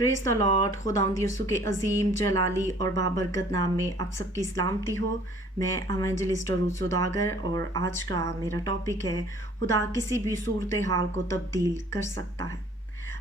Praise the Lord. खुदावंद यीशु के अजीम जलाली और बाबरकत नाम में आप सबकी सलामती हो। मैं एवेंजलिस्ट रूथ सौदागर और आज का मेरा टॉपिक है खुदा किसी भी सूरत हाल को तब्दील कर सकता है।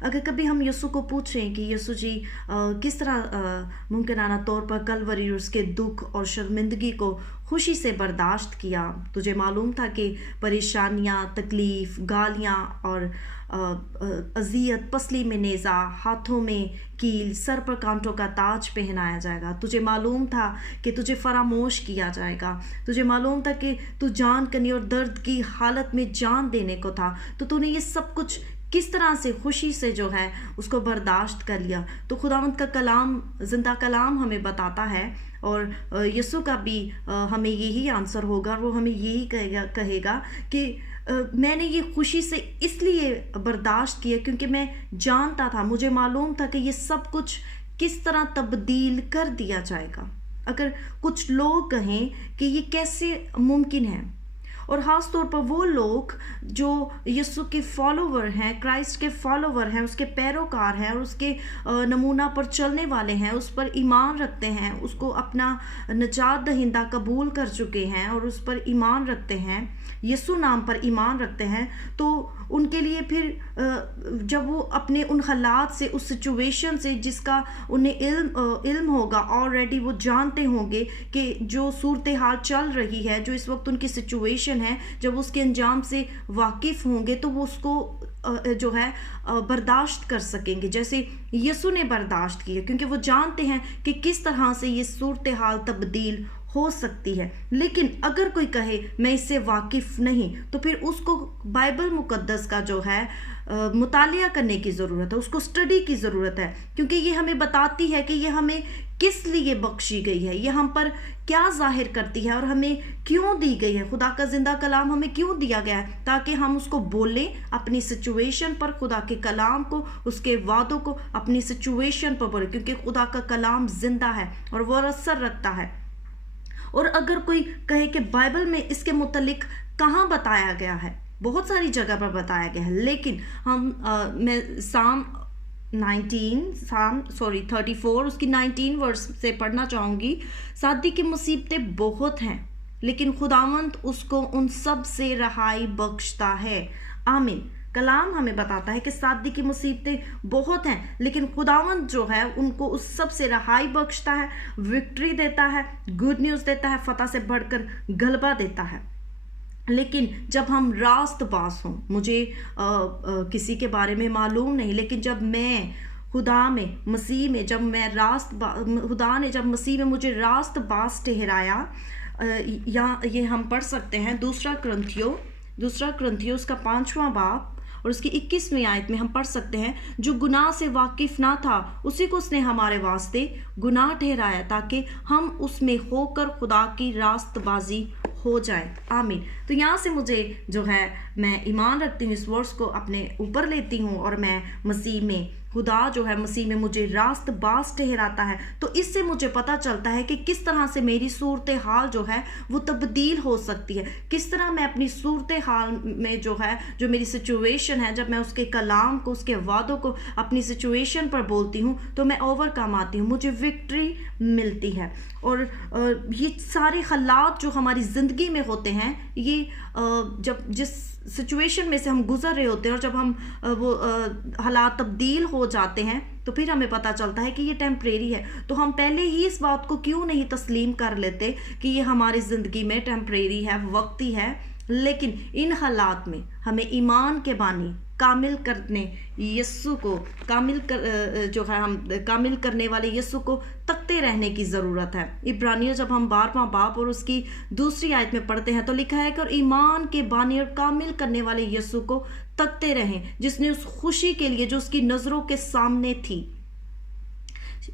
अगर कभी हम यीशु को पूछें कि यीशु जी किस तरह मुमकिनाना तौर पर कलवरी उसके दुख और शर्मिंदगी को खुशी से बर्दाश्त किया, तुझे मालूम था कि परेशानियाँ, तकलीफ़, गालियाँ और अज़ियत, पसली में नेज़ा, हाथों में कील, सर पर कांटों का ताज पहनाया जाएगा। तुझे मालूम था कि तुझे फरामोश किया जाएगा। तुझे मालूम था कि तू जान करनी और दर्द की हालत में जान देने को था, तो तूने ये सब कुछ किस तरह से खुशी से जो है उसको बर्दाश्त कर लिया। तो खुदावंद का कलाम, ज़िंदा कलाम हमें बताता है और यीशु का भी हमें यही आंसर होगा और वो हमें यही कहेगा कि मैंने ये खुशी से इसलिए बर्दाश्त किया क्योंकि मैं जानता था, मुझे मालूम था कि ये सब कुछ किस तरह तब्दील कर दिया जाएगा। अगर कुछ लोग कहें कि ये कैसे मुमकिन है, और ख़ास तौर पर वो लोग जो यीशु के फॉलोवर हैं, क्राइस्ट के फॉलोवर हैं, उसके पैरोकार हैं और उसके नमूना पर चलने वाले हैं, उस पर ईमान रखते हैं, उसको अपना निजात दहिंदा कबूल कर चुके हैं और उस पर ईमान रखते हैं, यीशु नाम पर ईमान रखते हैं, तो उनके लिए फिर जब वो अपने उन हालात से, उस सिचुएशन से जिसका उन्हें इल्म होगा, ऑलरेडी वो जानते होंगे कि जो सूरत हाल चल रही है, जो इस वक्त उनकी सिचुएशन है, जब उसके अंजाम से वाकिफ़ होंगे तो वो उसको जो है बर्दाश्त कर सकेंगे जैसे यीशु ने बर्दाश्त किया, क्योंकि वो जानते हैं कि किस तरह से ये सूरत हाल तब्दील हो सकती है। लेकिन अगर कोई कहे मैं इससे वाकिफ़ नहीं, तो फिर उसको बाइबल मुकद्दस का जो है मुतालिया करने की ज़रूरत है, उसको स्टडी की ज़रूरत है, क्योंकि ये हमें बताती है कि ये हमें किस लिए बख्शी गई है, ये हम पर क्या जाहिर करती है और हमें क्यों दी गई है। खुदा का ज़िंदा कलाम हमें क्यों दिया गया है, ताकि हम उसको बोलें अपनी सिचुएशन पर, खुदा के कलाम को, उसके वादों को अपनी सिचुएशन पर बोलें, क्योंकि खुदा का कलाम ज़िंदा है और वो असर रखता है। और अगर कोई कहे कि बाइबल में इसके मुतल्लिक कहाँ बताया गया है, बहुत सारी जगह पर बताया गया है, लेकिन मैं साम 34 उसकी 19 वर्स से पढ़ना चाहूँगी। शादी की मुसीबतें बहुत हैं, लेकिन खुदावंद उसको उन सब से रहाई बख्शता है। आमीन। कलाम हमें बताता है कि शादी की मुसीबतें बहुत हैं, लेकिन खुदावंद जो है उनको उस सब से रहाई बख्शता है, विक्ट्री देता है, गुड न्यूज़ देता है, फतह से बढ़कर गलबा देता है। लेकिन जब हम रास्तबाज हों, मुझे किसी के बारे में मालूम नहीं, लेकिन जब मैं खुदा में, मसीह में, जब मैं खुदा ने जब मसीह में मुझे रास्तबाज ठहराया, या ये हम पढ़ सकते हैं दूसरा क्रंथियो उसका 5वां बाब और उसकी 21वीं आयत में हम पढ़ सकते हैं, जो गुनाह से वाकिफ़ ना था उसी को उसने हमारे वास्ते गुनाह ठहराया, ताकि हम उसमें होकर खुदा की रास्तबाजी हो जाए। आमीन। तो यहाँ से मुझे जो है, मैं ईमान रखती हूँ, इस वर्स को अपने ऊपर लेती हूँ और मैं मसीह में, खुदा जो है मसीह में मुझे रास्तबाज ठहराता है, तो इससे मुझे पता चलता है कि किस तरह से मेरी सूरत हाल जो है वो तब्दील हो सकती है, किस तरह मैं अपनी सूरत हाल में जो है, जो मेरी सिचुएशन है, जब मैं उसके कलाम को, उसके वादों को अपनी सिचुएशन पर बोलती हूँ तो मैं ओवरकम आती हूँ, मुझे विक्ट्री मिलती है। और ये सारे हालात जो हमारी ज़िंदगी में होते हैं, ये जब जिस सिचुएशन में से हम गुजर रहे होते हैं और जब हम वो हालात तब्दील हो जाते हैं, तो फिर हमें पता चलता है कि ये टेम्परेरी है। तो हम पहले ही इस बात को क्यों नहीं तस्लीम कर लेते कि ये हमारी ज़िंदगी में टेम्परेरी है, वक्ती है। लेकिन इन हालात में हमें ईमान के बानी कामिल करने यीशु को जो है, हम कामिल करने वाले यीशु को तकते रहने की ज़रूरत है। इब्रानियों जब हम 12वां बाब और उसकी 2री आयत में पढ़ते हैं तो लिखा है कि और ईमान के बानी और कामिल करने वाले यीशु को तकते रहें, जिसने उस खुशी के लिए जो उसकी नज़रों के सामने थी,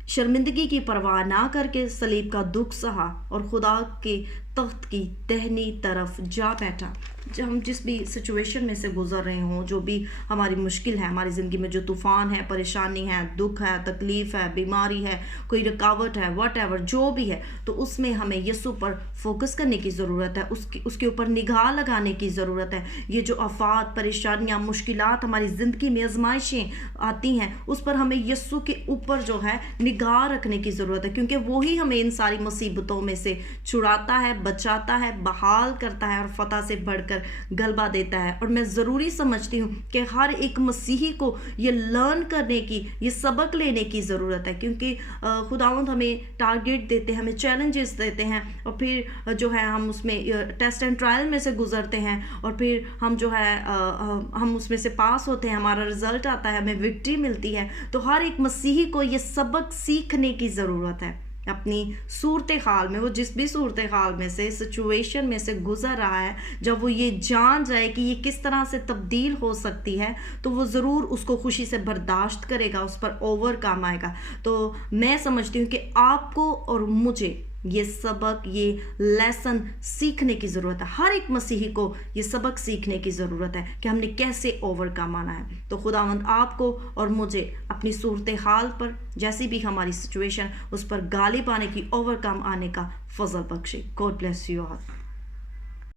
शर्मिंदगी की परवाह ना करके सलीब का दुख सहा और खुदा के तख्त की दाहिनी तरफ जा बैठा। जब हम जिस भी सिचुएशन में से गुजर रहे हों, जो भी हमारी मुश्किल है, हमारी ज़िंदगी में जो तूफ़ान है, परेशानी है, दुख है, तकलीफ़ है, बीमारी है, कोई रुकावट है, वट एवर जो भी है, तो उसमें हमें यीशु पर फोकस करने की ज़रूरत है, उसके ऊपर निगाह लगाने की ज़रूरत है। ये जो आफात, परेशानियाँ, मुश्किलात हमारी ज़िंदगी में आजमाइशें आती हैं, उस पर हमें यीशु के ऊपर जो है निगाह रखने की ज़रूरत है, क्योंकि वही हमें इन सारी मुसीबतों में से छुड़ाता है, बचाता है, बहाल करता है और फतह से बढ़कर गलबा देता है। और मैं ज़रूरी समझती हूँ कि हर एक मसीही को ये लर्न करने की, ये सबक लेने की ज़रूरत है, क्योंकि खुदावंद हमें टारगेट देते हैं, हमें चैलेंजेस देते हैं, और फिर जो है हम उसमें टेस्ट एंड ट्रायल में से गुजरते हैं, और फिर हम जो है हम उसमें से पास होते हैं, हमारा रिजल्ट आता है, हमें विक्ट्री मिलती है। तो हर एक मसीही को ये सबक सीखने की ज़रूरत है अपनी सूरत हाल में। वो जिस भी सूरत हाल में से, सिचुएशन में से गुजर रहा है, जब वो ये जान जाए कि ये किस तरह से तब्दील हो सकती है, तो वो ज़रूर उसको खुशी से बर्दाश्त करेगा, उस पर ओवरकम आएगा। तो मैं समझती हूँ कि आपको और मुझे ये सबक, ये लेसन सीखने की ज़रूरत है। हर एक मसीही को ये सबक सीखने की ज़रूरत है कि हमने कैसे ओवरकम आना है। तो खुदावंद आपको और मुझे अपनी सूरत हाल पर, जैसी भी हमारी सिचुएशन, उस पर गालिब आने की, ओवरकम आने का फजल बख्शे। God bless you all.